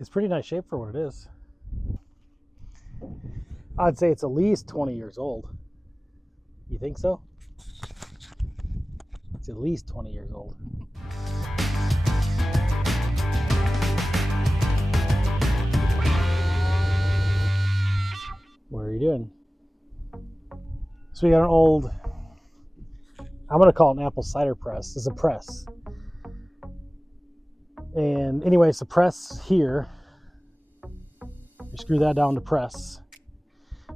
It's pretty nice shape for what it is. I'd say it's at least 20 years old. You think so? It's at least 20 years old. What are you doing? So we got an old, I'm gonna call it an apple cider press. It's a press. And anyway, it's a press here. You screw that down to press.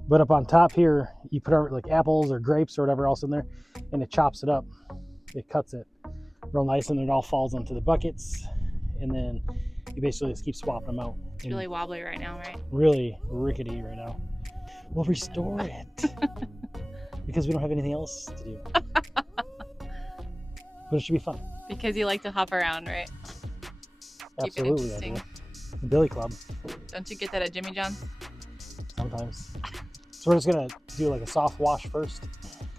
But up on top here, you put like apples or grapes or whatever else in there, and it chops it up. It cuts it real nice, and it all falls into the buckets. And then you basically just keep swapping them out. It's really wobbly right now, right? Really rickety right now. We'll restore it because we don't have anything else to do. But it should be fun. Because you like to hop around, right? Absolutely, I do. The Billy Club. Don't you get that at Jimmy John's? Sometimes. So we're just gonna do like a soft wash first.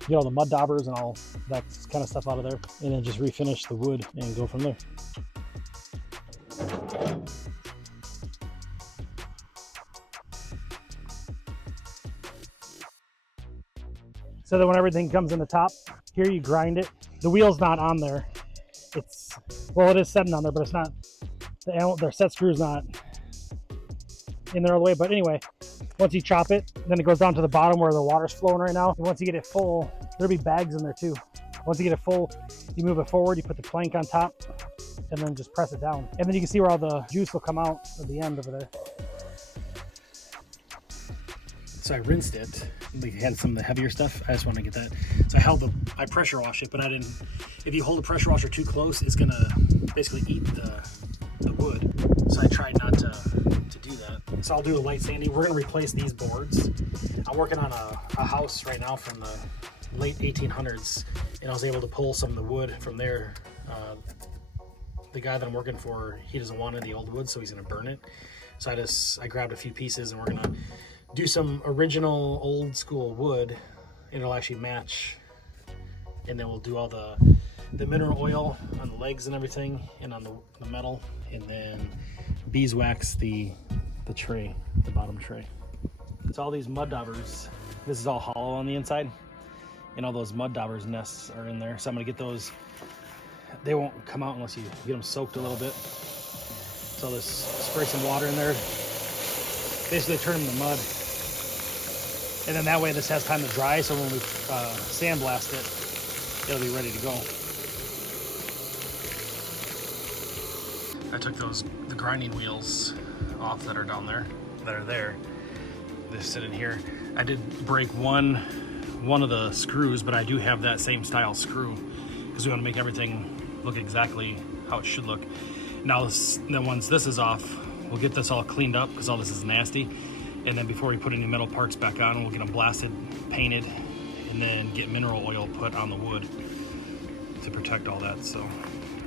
Get all the mud daubers and all that kind of stuff out of there, and then just refinish the wood and go from there. So that when everything comes in the top, here you grind it. The wheel's not on there. It's, well, it is setting on there, but it's not, the set screw's not in there all the way. But anyway, once you chop it, then it goes down to the bottom where the water's flowing right now. And once you get it full, there'll be bags in there too. Once you get it full, you move it forward, you put the plank on top, and then just press it down. And then you can see where all the juice will come out at the end over there. So I rinsed it. We had some of the heavier stuff. I just want to get that. So I pressure wash it, but I didn't. If you hold the pressure washer too close, it's gonna basically eat the wood. So I tried not to do that. So I'll do a light sanding. We're gonna replace these boards. I'm working on a house right now from the late 1800s, and I was able to pull some of the wood from there. The guy that I'm working for, he doesn't want any old wood, so he's gonna burn it. So I grabbed a few pieces, and we're gonna do some original old school wood. It'll actually match, and then we'll do all the mineral oil on the legs and everything, and on the metal, and then beeswax the tray, the bottom tray. So all these mud daubers, this is all hollow on the inside, and all those mud daubers nests are in there. So I'm gonna get those. They won't come out unless you get them soaked a little bit. So let's spray some water in there, basically turn them to mud. And then that way this has time to dry, so when we sandblast it, it'll be ready to go. I took the grinding wheels off that are down there, They sit in here. I did break one of the screws, but I do have that same style screw because we want to make everything look exactly how it should look. Now, then once this is off, we'll get this all cleaned up because all this is nasty. And then before we put any metal parts back on, we'll get them blasted, painted, and then get mineral oil put on the wood to protect all that. So,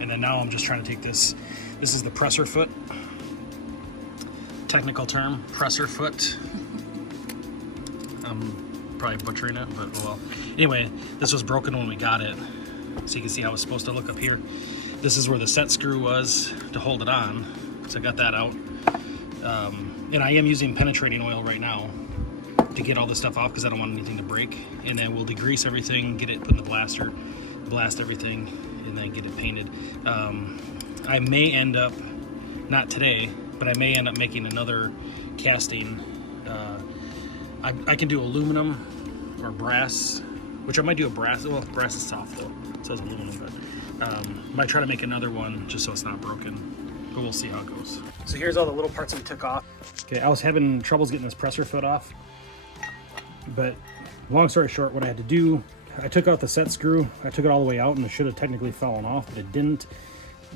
and then now I'm just trying to take this is the presser foot. Technical term, presser foot. I'm probably butchering it, but well. Anyway, this was broken when we got it. So you can see how it's supposed to look up here. This is where the set screw was to hold it on. So I got that out. And I am using penetrating oil right now to get all this stuff off because I don't want anything to break. And then we'll degrease everything, get it put in the blaster, blast everything, and then get it painted. I may end up, not today, but I may end up making another casting. I can do aluminum or brass, which I might do a brass. Well, brass is soft though. It says aluminum, but might try to make another one just so it's not broken. But we'll see how it goes. So here's all the little parts we took off. Okay, I was having troubles getting this presser foot off, but long story short, what I had to do, I took out the set screw. I took it all the way out, and it should have technically fallen off, but it didn't.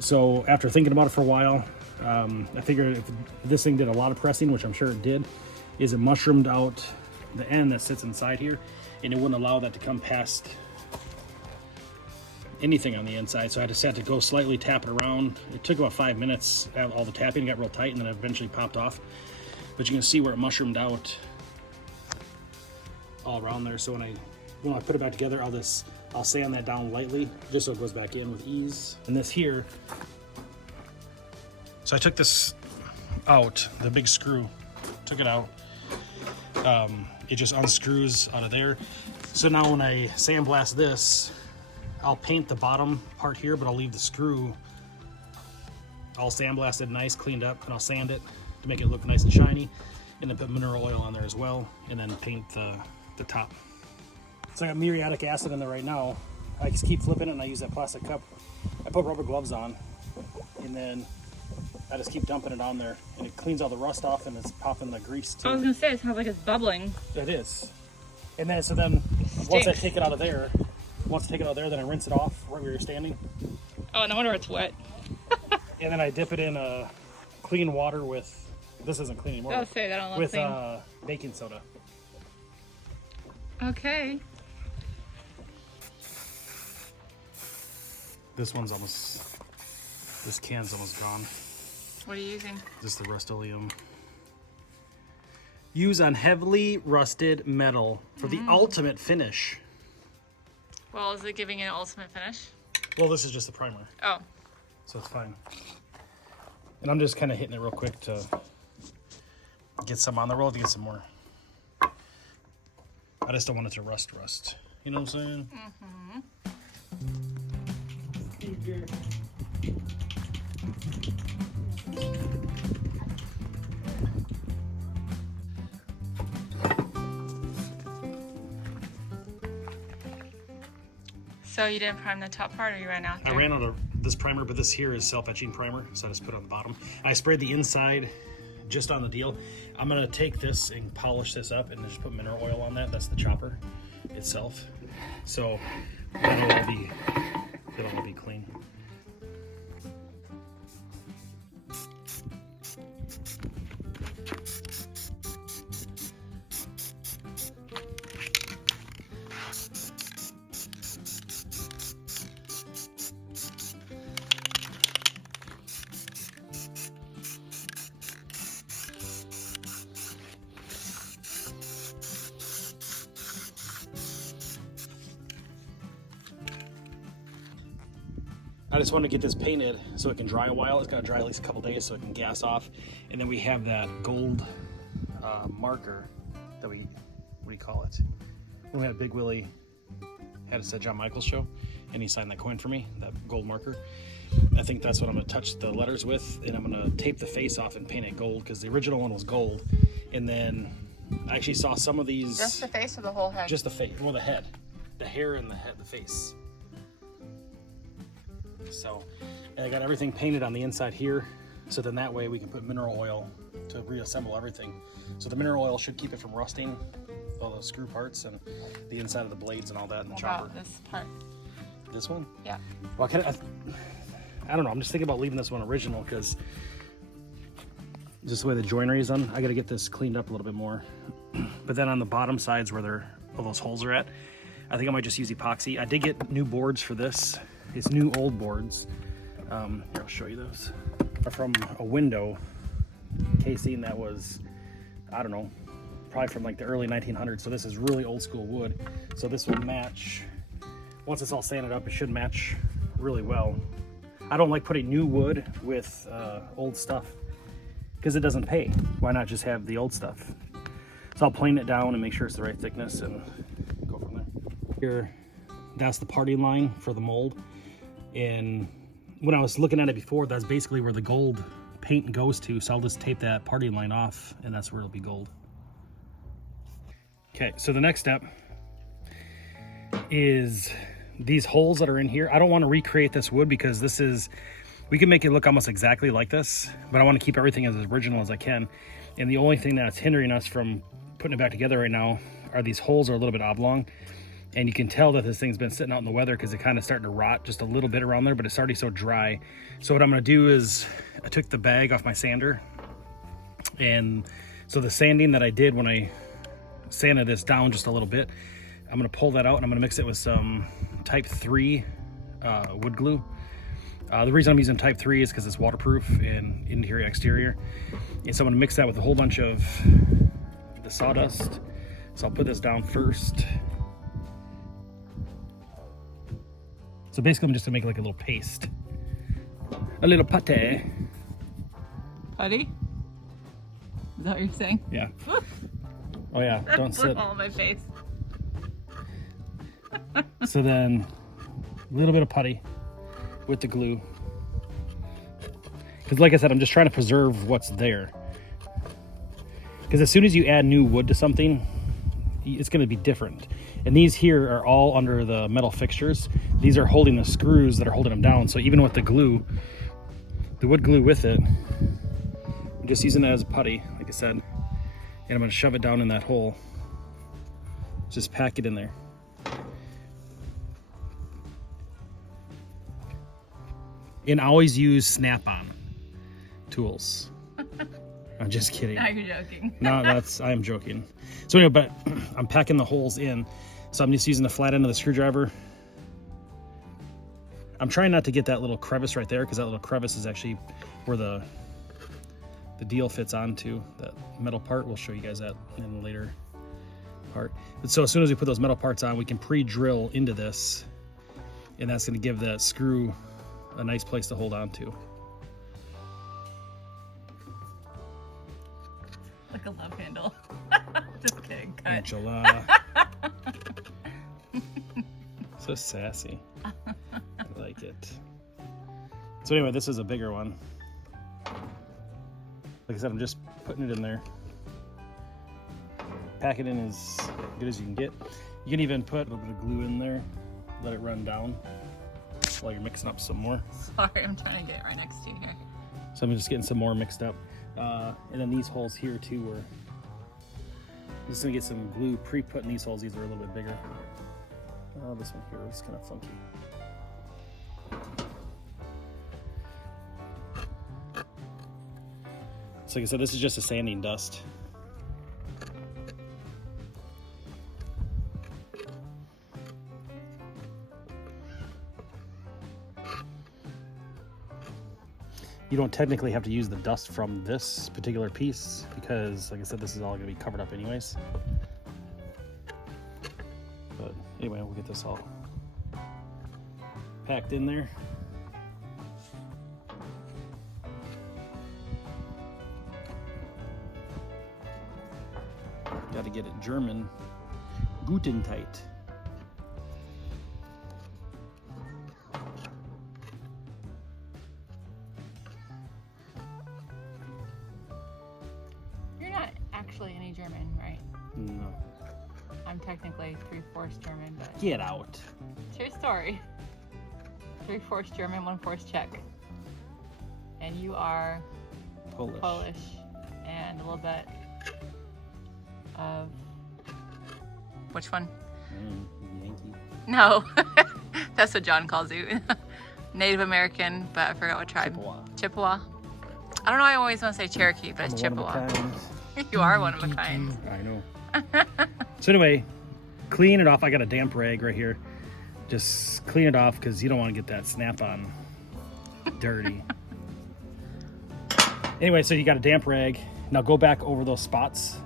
So after thinking about it for a while, I figured if this thing did a lot of pressing, which I'm sure it did, is it mushroomed out the end that sits inside here, and it wouldn't allow that to come past anything on the inside. So I just had to go slightly tap it around. It took about 5 minutes. All the tapping got real tight, and then it eventually popped off. But you can see where it mushroomed out all around there. So when I put it back together, I'll sand that down lightly just so it goes back in with ease. And this here, so I took this out, the big screw, took it out. It just unscrews out of there. So now when I sandblast this, I'll paint the bottom part here, but I'll leave the screw all sandblasted, nice, cleaned up, and I'll sand it to make it look nice and shiny, and then put mineral oil on there as well, and then paint the top. So I got muriatic acid in there right now. I just keep flipping it, and I use that plastic cup. I put rubber gloves on, and then I just keep dumping it on there, and it cleans all the rust off, and it's popping the grease too. I was gonna say, it sounds like it's bubbling. It is. And then, so then, once I take it out of there, then I rinse it off right where you're standing. Oh, no wonder it's wet. And then I dip it in clean water with, this isn't clean anymore. I'll say that on with clean. baking soda. Okay. This can's almost gone. What are you using? Just the Rust-Oleum. Use on heavily rusted metal for the ultimate finish. Well, is it giving it an ultimate finish? Well, this is just the primer, Oh. so it's fine. And I'm just kind of hitting it real quick to get some on the roll, to get some more. I just don't want it to rust. You know what I'm saying? So you didn't prime the top part, or you ran out there? I ran out of this primer, but this here is self-etching primer, so I just put it on the bottom. I sprayed the inside just on the deal. I'm gonna take this and polish this up and just put mineral oil on that. That's the chopper itself. So it'll all be clean. I just want to get this painted so it can dry a while. It's got to dry at least a couple days so it can gas off. And then we have that gold marker that what do you call it? When we had Big Willie had us at John Michael's show, and he signed that coin for me, that gold marker. I think that's what I'm going to touch the letters with, and I'm going to tape the face off and paint it gold, because the original one was gold. And then I actually saw some of these... Just the face or the whole head? Just the face, well, the head. The hair and the head, the face. So, and I got everything painted on the inside here, so then that way we can put mineral oil to reassemble everything. So the mineral oil should keep it from rusting, all those screw parts and the inside of the blades and all that in the chopper. What about this part? This one? Yeah. Well, I don't know, I'm just thinking about leaving this one original, because just the way the joinery is done, I gotta get this cleaned up a little bit more. But then on the bottom sides where all those holes are at, I think I might just use epoxy. I did get new boards for this. It's new old boards. Here, I'll show you those. Are from a window casing that was, I don't know, probably from like the early 1900s. So this is really old school wood. So this will match, once it's all sanded up, it should match really well. I don't like putting new wood with old stuff because it doesn't pay. Why not just have the old stuff? So I'll plane it down and make sure it's the right thickness and go from there. Here, that's the parting line for the mold. And when I was looking at it before, that's basically where the gold paint goes to. So I'll just tape that parting line off, and that's where it'll be gold. Okay, so the next step is these holes that are in here. I don't want to recreate this wood because we can make it look almost exactly like this, but I want to keep everything as original as I can. And the only thing that's hindering us from putting it back together right now are these holes are a little bit oblong. And you can tell that this thing's been sitting out in the weather because it's kind of starting to rot just a little bit around there, but it's already so dry. So what I'm gonna do is I took the bag off my sander, and so the sanding that I did when I sanded this down just a little bit, I'm gonna pull that out and I'm gonna mix it with some type 3 wood glue. The reason I'm using type 3 is because it's waterproof and interior exterior. And so I'm gonna mix that with a whole bunch of the sawdust. So I'll put this down first. So basically I'm just gonna make like a little paste. A little pate. Putty? Is that what you're saying? Yeah. Oh yeah, don't sit. All in my face. So then, a little bit of putty with the glue. Because like I said, I'm just trying to preserve what's there. Because as soon as you add new wood to something, it's going to be different. And these here are all under the metal fixtures. These are holding the screws that are holding them down. So even with the glue, the wood glue with it, I'm just using it as a putty, like I said. And I'm going to shove it down in that hole. Just pack it in there. And always use snap-on tools. I'm just kidding. Now you're joking. No, I am joking. So anyway, but I'm packing the holes in. So I'm just using the flat end of the screwdriver. I'm trying not to get that little crevice right there, because that little crevice is actually where the deal fits onto that metal part. We'll show you guys that in a later part. But so as soon as we put those metal parts on, we can pre-drill into this, and that's going to give that screw a nice place to hold on to. Like a love handle. Just kidding. Cut. Angela. So sassy. I like it. So anyway, this is a bigger one. Like I said, I'm just putting it in there. Pack it in as good as you can get. You can even put a little bit of glue in there. Let it run down while you're mixing up some more. Sorry, I'm trying to get right next to you here. So I'm just getting some more mixed up. And then these holes here too were, I'm just gonna get some glue pre-put in these holes. These are a little bit bigger. This one here is kind of funky. So like I said, this is just a sanding dust. You don't technically have to use the dust from this particular piece because, like I said, this is all going to be covered up anyways. But anyway, we'll get this all packed in there. Got to get it German, Guten tight. Actually any German, right? No. I'm technically 3/4 German, but Get out. true story. 3/4 German, 1/4 Czech. And you are Polish. And a little bit of which one? Yankee. No. That's what John calls you. Native American, but I forgot what tribe. Chippewa. I don't know, I always want to say Cherokee, but it's Chippewa. You are one of a kind. I know. So anyway, clean it off. I got a damp rag right here. Just clean it off because you don't want to get that snap-on dirty. Anyway, so you got a damp rag. Now go back over those spots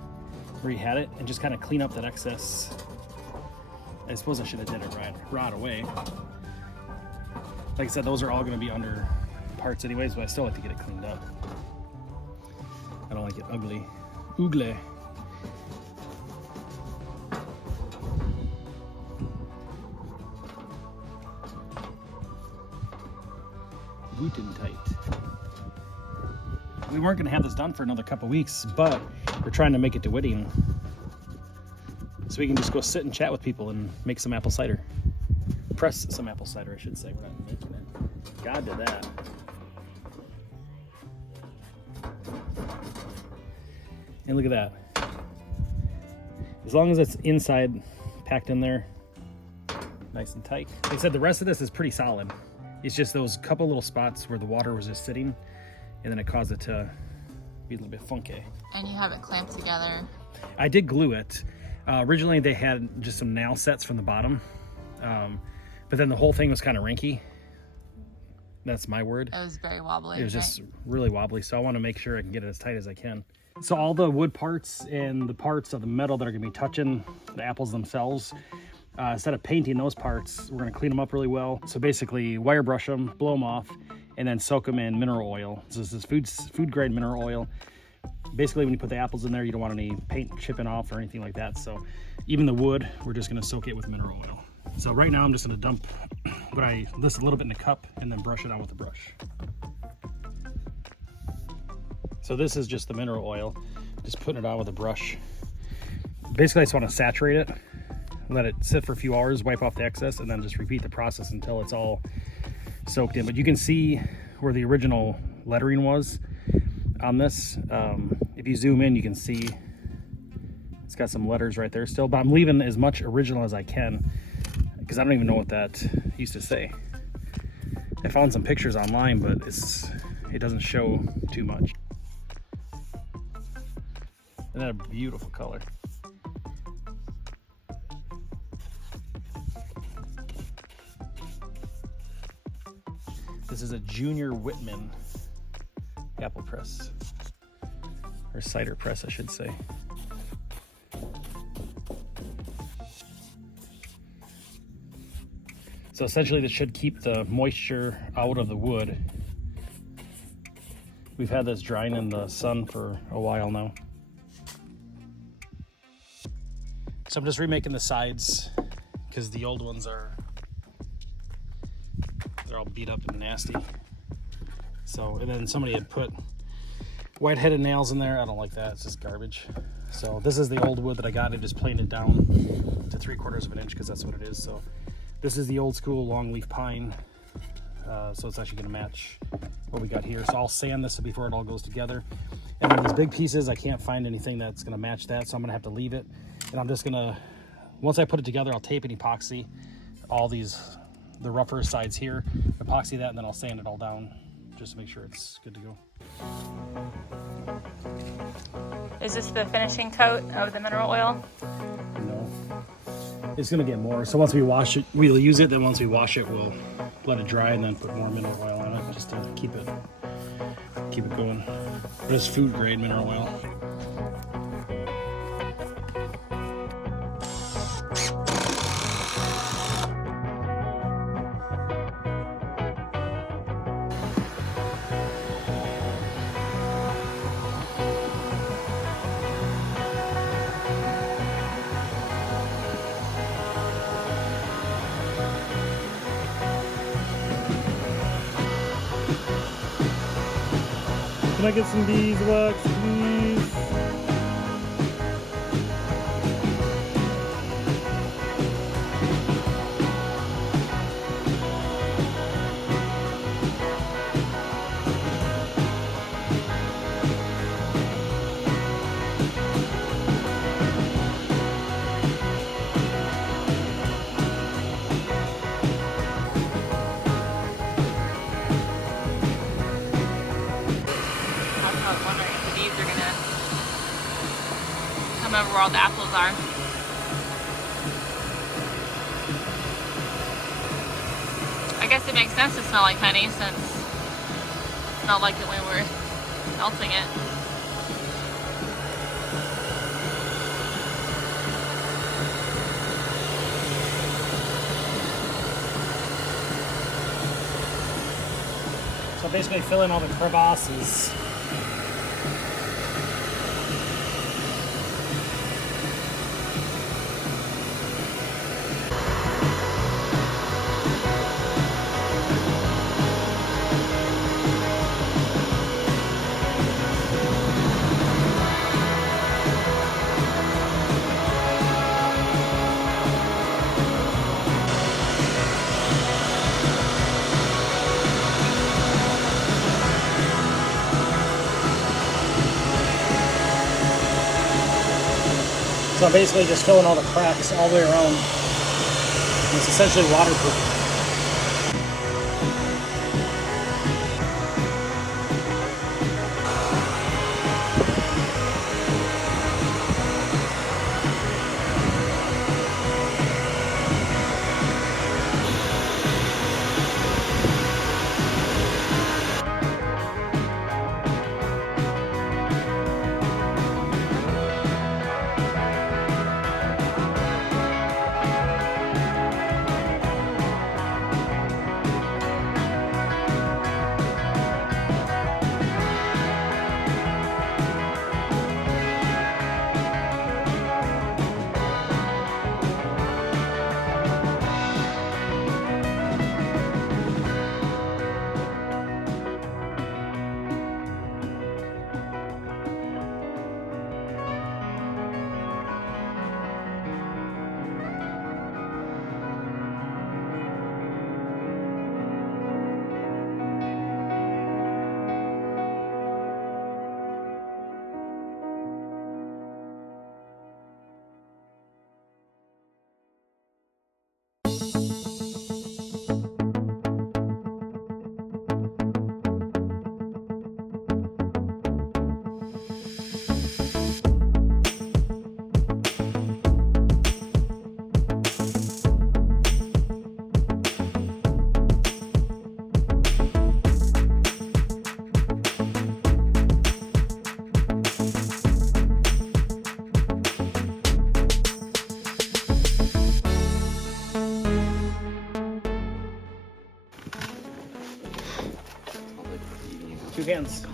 where you had it and just kind of clean up that excess. I suppose I should have did it right away. Like I said, those are all going to be under parts anyways, but I still like to get it cleaned up. I don't like it ugly. Oogle. Guten tight. We weren't going to have this done for another couple weeks, but we're trying to make it to Whitting so we can just go sit and chat with people and make some apple cider. Press some apple cider, I should say. We're not making it. God did that. And look at that. As long as it's inside, packed in there, nice and tight. Like I said, the rest of this is pretty solid. It's just those couple little spots where the water was just sitting, and then it caused it to be a little bit funky. And you have it clamped together. I did glue it. Originally, they had just some nail sets from the bottom, but then the whole thing was kind of rinky. That's my word. It was very wobbly. It was just really wobbly, so I want to make sure I can get it as tight as I can. So all the wood parts and the parts of the metal that are going to be touching the apples themselves, instead of painting those parts, we're going to clean them up really well. So basically wire brush them, blow them off, and then soak them in mineral oil. So this is food grade mineral oil. basically when you put the apples in there, you don't want any paint chipping off or anything like that. So even the wood, we're just gonna soak it with mineral oil. So right now I'm just gonna dump what I list a little bit in a cup and then brush it on with a brush. So this is just the mineral oil, just putting it on with a brush. Basically I just wanna saturate it, let it sit for a few hours, wipe off the excess, and then just repeat the process until it's all soaked in. But you can see where the original lettering was on this. If you zoom in, you can see it's got some letters right there still, but I'm leaving as much original as I can because I don't even know what that used to say. I found some pictures online, but it doesn't show too much. Isn't that a beautiful color? This is a junior Whitman apple press, or cider press, I should say. So essentially this should keep the moisture out of the wood. We've had this drying in the sun for a while now. So I'm just remaking the sides because the old ones they're all beat up and nasty. So, and then somebody had put white-headed nails in there. I don't like that, it's just garbage. So this is the old wood that I got. I just planed it down to 3/4 of an inch because that's what it is. So this is the old school longleaf pine. So it's actually gonna match what we got here. So I'll sand this before it all goes together. And then these big pieces, I can't find anything that's gonna match that, so I'm gonna have to leave it. And I'm just gonna, once I put it together, I'll tape and epoxy all these, the rougher sides here, epoxy that, and then I'll sand it all down just to make sure it's good to go. Is this the finishing coat of the mineral oil? No, it's gonna get more. So once we wash it, we'll use it. Then once we wash it, we'll let it dry and then put more mineral oil on it just to keep it going. But it's food grade mineral oil. Can I get some beeswax, please? Remember where all the apples are. I guess it makes sense to smell like honey since it smelled like it when we were melting it. So basically fill in all the crevasses. So I'm basically just filling all the cracks all the way around. And it's essentially waterproof. hands.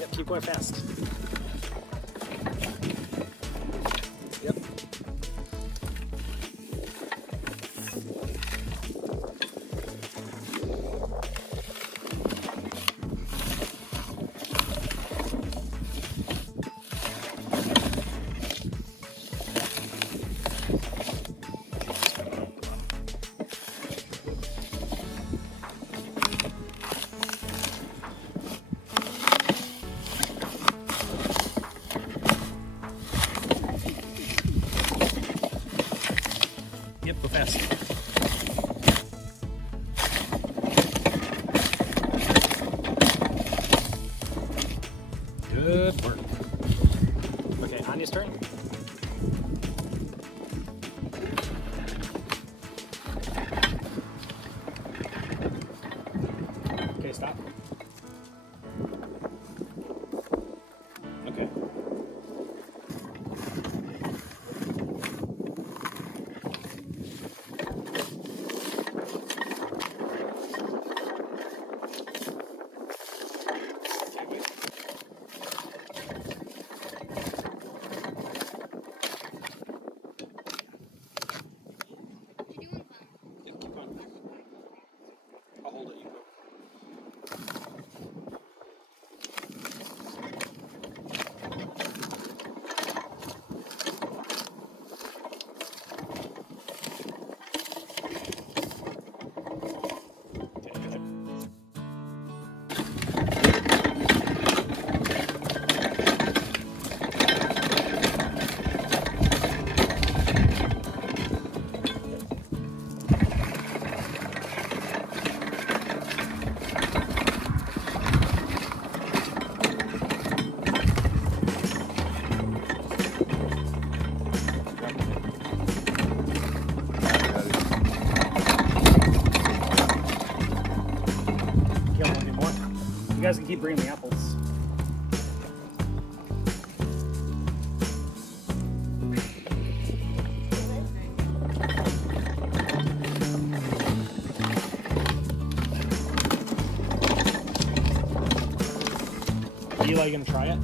Yep, keep going fast. Yep. Yep, go fast. Good work. Okay, Anya's turn. Okay, stop. Okay. I'll hold it, you go. You guys can keep bringing the apples. Are you gonna try it?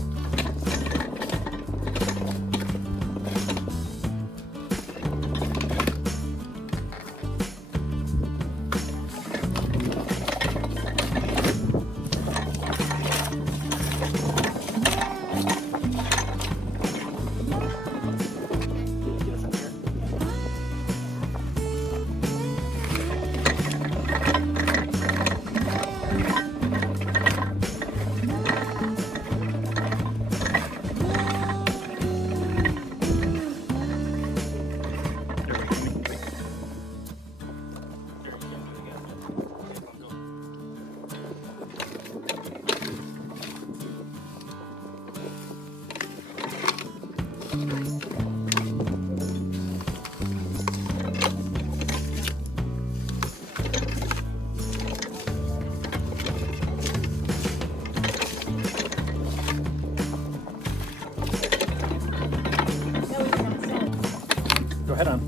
Go ahead on.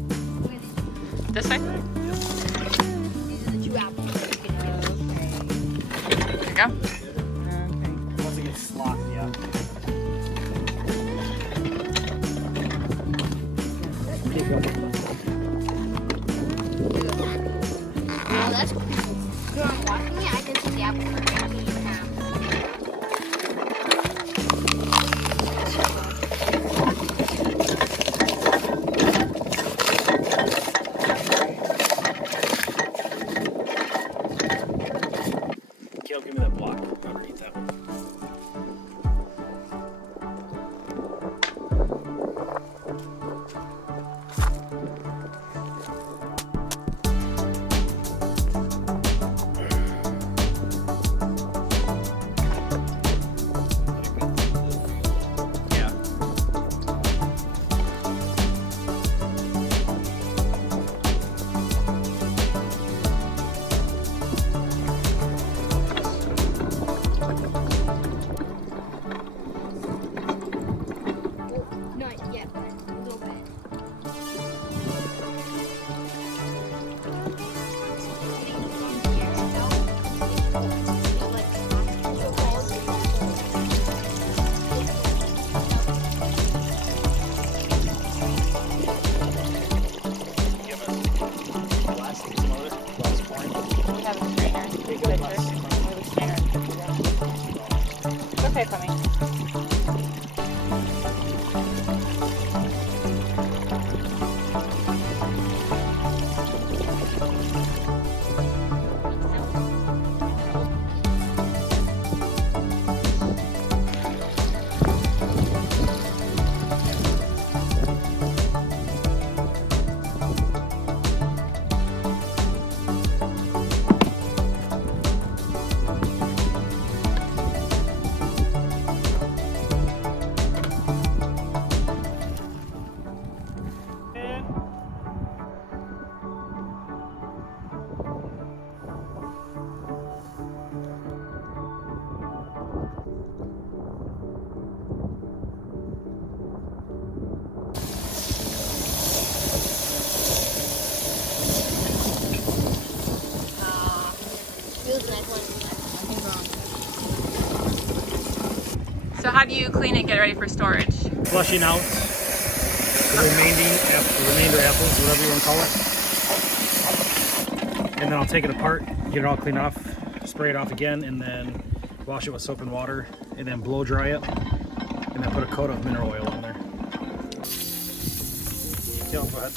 This way? These are the 2 apples. There you go. Once it gets slopped, yeah. Keep going. Oh, that's cool. You're watching me, I can see the apple first. do you clean it and get it ready for storage? Flushing out the remainder apples, whatever you want to call it. And then I'll take it apart, get it all cleaned off, spray it off again, and then wash it with soap and water, and then blow dry it, and then put a coat of mineral oil in there. Yeah, go ahead.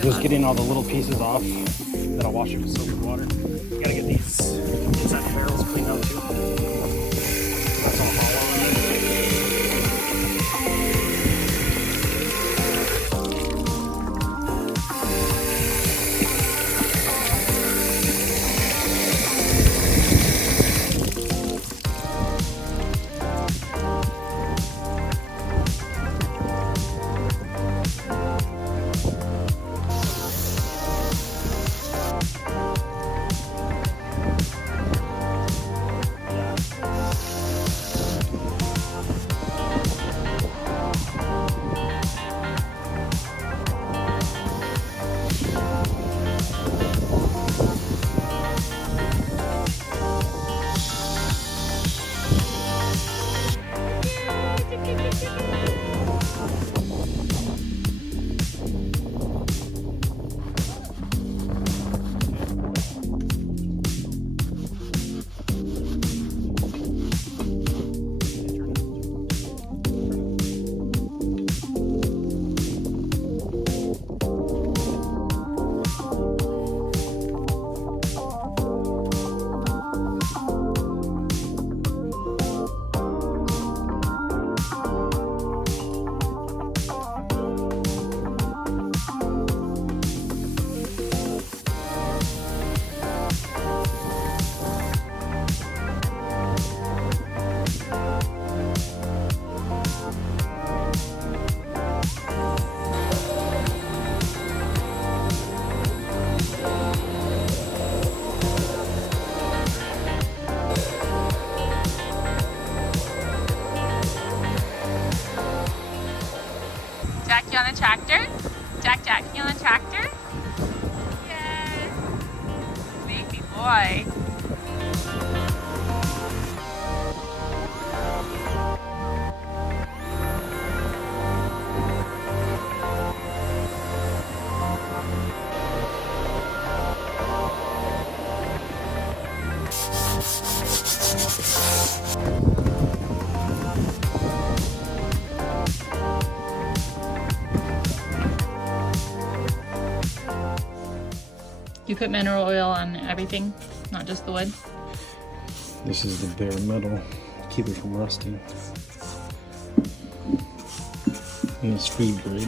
Just getting all the little pieces off, then I'll wash it with soap and water. You gotta get these inside the barrels cleaned out too. That's all hollow. Jack, you on a tractor? Jack, you on a tractor? Yes. Sleepy boy. You put mineral oil on everything, not just the wood? This is the bare metal, keep it from rusting. And it's food grade.